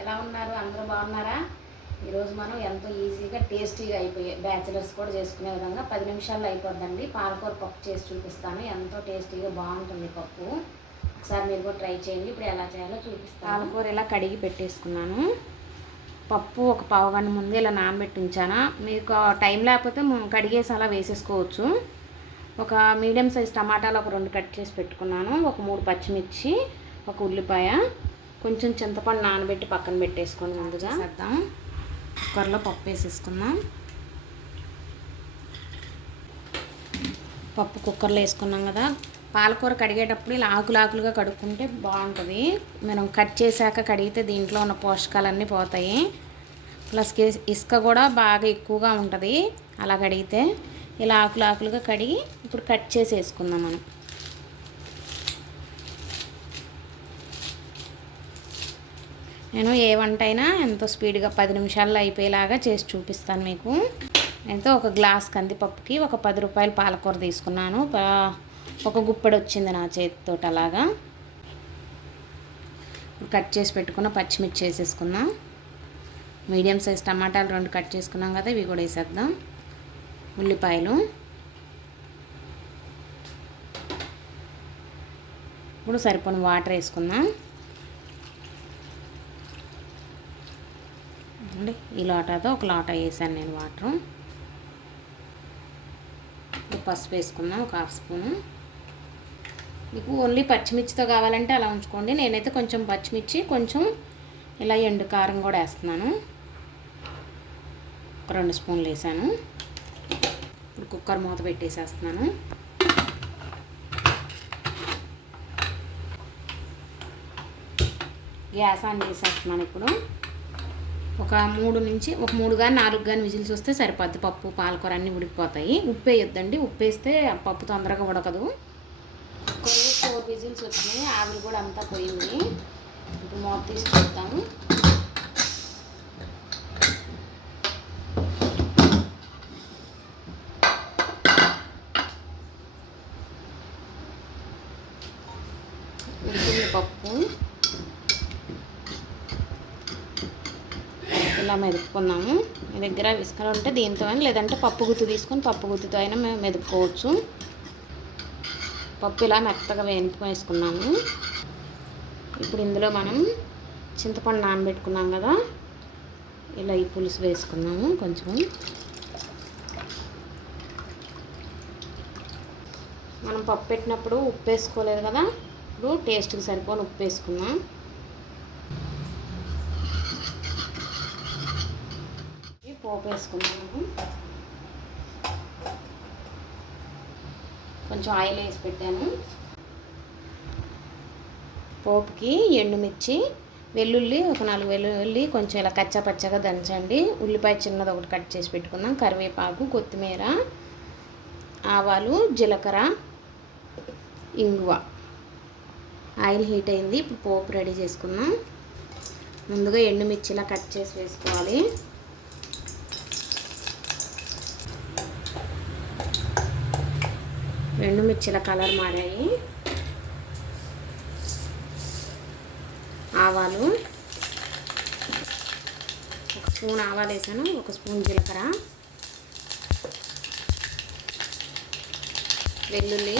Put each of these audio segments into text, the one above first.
ఎలా ఉన్నారు? అందరూ బాగున్నారా? ఈరోజు మనం ఎంతో ఈజీగా టేస్టీగా అయిపోయే బ్యాచిలర్స్ కూడా చేసుకునే విధంగా 10 నిమిషాల్లో అయిపోద్దండి పాలకూర పప్పు చేసి చూపిస్తాను. ఎంతో టేస్టీగా బాగుంటుంది పప్పు. ఒకసారి మీరు కూడా ట్రై చేయండి. ఇప్పుడు ఎలా చేయాలో చూపిస్తాను. పాలకూర ఇలా కడిగి పెట్టేసుకున్నాను. పప్పు ఒక పావుగంట ముందు ఇలా నానబెట్టి ఉంచాను. మీకు టైం లేకపోతే కడిగేసి అలా వేసేసుకోవచ్చు. ఒక మీడియం సైజ్ టమాటాలు ఒక 2 కట్ చేసి పెట్టుకున్నాను. ఒక 3 పచ్చిమిర్చి, ఒక ఉల్లిపాయ, కొంచెం చింతపండు నానబెట్టి పక్కన పెట్టేసుకొని ముందుగా చేద్దాం. కుక్కర్లో పప్పు వేసేసుకుందాం. పప్పు కుక్కర్లో వేసుకున్నాం కదా. పాలకూర కడిగేటప్పుడు ఇలా ఆకులుగా కడుక్కుంటే బాగుంటుంది. మనం కట్ చేశాక కడిగితే దీంట్లో ఉన్న పోషకాలన్నీ పోతాయి. ప్లస్ ఇసుక కూడా బాగా ఎక్కువగా ఉంటుంది అలా కడిగితే. ఇలా ఆకులుగా కడిగి ఇప్పుడు కట్ చేసి వేసుకుందాం మనం. నేను ఏ వంట అయినా ఎంతో స్పీడ్గా 10 నిమిషాల్లో అయిపోయేలాగా చేసి చూపిస్తాను మీకు. ఎంతో ఒక గ్లాస్ కందిపప్పుకి ఒక 10 రూపాయలు పాలకూర తీసుకున్నాను. ఒక గుప్పెడు వచ్చింది నా చేతితో అలాగా. కట్ చేసి పెట్టుకున్న పచ్చిమిర్చి వేసేసుకుందాం. మీడియం సైజ్ టమాటాలు 2 కట్ చేసుకున్నాం కదా, ఇవి కూడా వేసేద్దాం. ఉల్లిపాయలు, ఇప్పుడు సరిపోయిన వాటర్ వేసుకుందాం. అండి ఈ లోటాతో ఒక లోటా వేసాను నేను వాటరు. పసుపు వేసుకుందాం ఒక 1/2 స్పూను. మీకు ఓన్లీ పచ్చిమిర్చితో కావాలంటే అలా ఉంచుకోండి. నేనైతే కొంచెం పచ్చిమిర్చి, కొంచెం ఇలా ఎండు కారం కూడా వేస్తున్నాను. ఒక 2 స్పూన్లు వేసాను. ఇప్పుడు కుక్కర్ మూత పెట్టేసేస్తున్నాను. గ్యాస్ ఆన్ చేసేస్తున్నాను. ఇప్పుడు ఒక 3 కానీ 4 కానీ విజిల్స్ వస్తే సరిపోద్ది. పప్పు పాలకూర అన్నీ ఉడికిపోతాయి. ఉప్పు వేయొద్దండి, ఉప్పు వేస్తే పప్పు తొందరగా ఉడకదు. 4 విజిల్స్ వచ్చినాయి, ఆవిరి కూడా అంతా పోయింది. ఇప్పుడు మూత తీసి చూద్దాము. ఉడికింది పప్పు. ఇలా మెదుపుకున్నాము. మీ దగ్గర విస్కర్ ఉంటే దీంతో అయినా, లేదంటే పప్పు గుత్తి తీసుకొని పప్పు గుత్తితో అయినా మేము మెదుపుకోవచ్చు. పప్పు ఇలా మెత్తగా వేసుకున్నాము. ఇప్పుడు ఇందులో మనం చింతపండు నానబెట్టుకున్నాం కదా, ఇలా ఈ పులుసు వేసుకున్నాము. కొంచెం మనం పప్పు పెట్టినప్పుడు ఉప్పు వేసుకోలేదు కదా, ఇప్పుడు టేస్ట్కి సరిపోని ఉప్పు వేసుకున్నాం. పోపు వేసుకున్నాము. కొంచెం ఆయిల్ వేసి పెట్టాను. పోపుకి ఎండుమిర్చి, వెల్లుల్లి ఒక 4 వెల్లుల్లి కొంచెం ఇలా కచ్చాపచ్చగా దంచండి. ఉల్లిపాయ చిన్నది ఒకటి కట్ చేసి పెట్టుకుందాం. కరివేపాకు, కొత్తిమీర, ఆవాలు, జీలకర్ర, ఇంగువ. ఆయిల్ హీట్ అయింది. ఇప్పుడు పోపు రెడీ చేసుకుందాం. ముందుగా ఎండుమిర్చి ఇలా కట్ చేసి వేసుకోవాలి. ఎండుమిర్చిల కలర్ మారాయి. ఆవాలు, 1 స్పూన్ ఆవాలు వేసాను. 1 స్పూన్ జీలకర్ర, వెల్లుల్లి,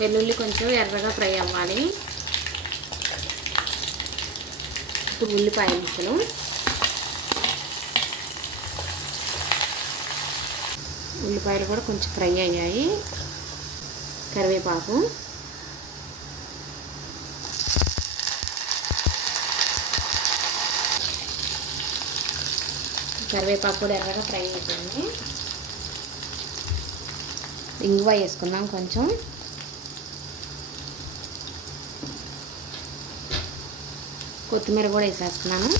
వెల్లుల్లి కొంచెం ఎర్రగా ఫ్రై అవ్వాలి. ఇప్పుడు ఉల్లిపాయ ముక్కలు, ఉల్లిపాయలు కూడా కొంచెం ఫ్రై అయ్యాయి. కరివేపాకు, కూడా ఎర్రగా ఫ్రై అయిపోయింది. ఇంగువ వేసుకుందాం కొంచెం. కొత్తిమీర కూడా వేసేస్తున్నాను.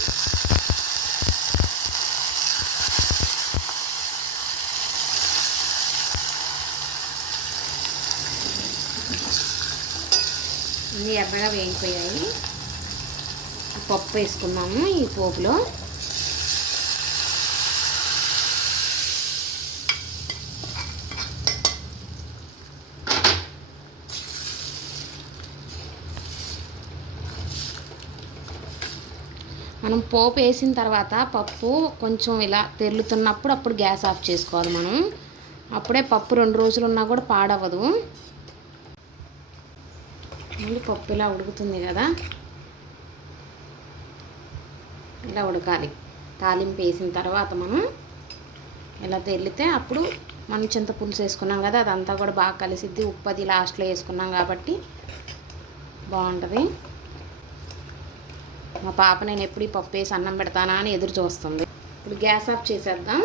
అన్నీ ఎర్రగా వేగిపోయాయి. పప్పు వేసుకున్నాము ఈ పోపులో. మనం పోపు వేసిన తర్వాత పప్పు కొంచెం ఇలా తెరులుతున్నప్పుడు అప్పుడు గ్యాస్ ఆఫ్ చేసుకోవాలి మనం. అప్పుడే పప్పు 2 రోజులు ఉన్నా కూడా పాడవదు. మళ్ళీ పప్పు ఇలా ఉడుకుతుంది కదా, ఇలా ఉడకాలి. తాలింపు వేసిన తర్వాత మనం ఇలా తెరిలితే అప్పుడు మనం చింతపులుసు వేసుకున్నాం కదా, అదంతా కూడా బాగా కలిసిద్ది. ఉప్పు అది లాస్ట్లో వేసుకున్నాం కాబట్టి బాగుంటుంది. మా పాప నేను ఎప్పుడు ఈ పప్పు వేసి అన్నం పెడతానా అని ఎదురు చూస్తుంది. ఇప్పుడు గ్యాస్ ఆఫ్ చేసేద్దాం.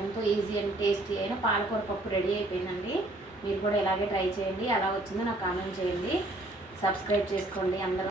ఎంతో ఈజీ అండ్ టేస్టీ అయిన పాలకూర పప్పు రెడీ అయిపోయిందండి. మీరు కూడా ఇలాగే ట్రై చేయండి. ఎలా వచ్చిందో నాకు కామెంట్ చేయండి. సబ్స్క్రైబ్ చేసుకోండి అందరూ.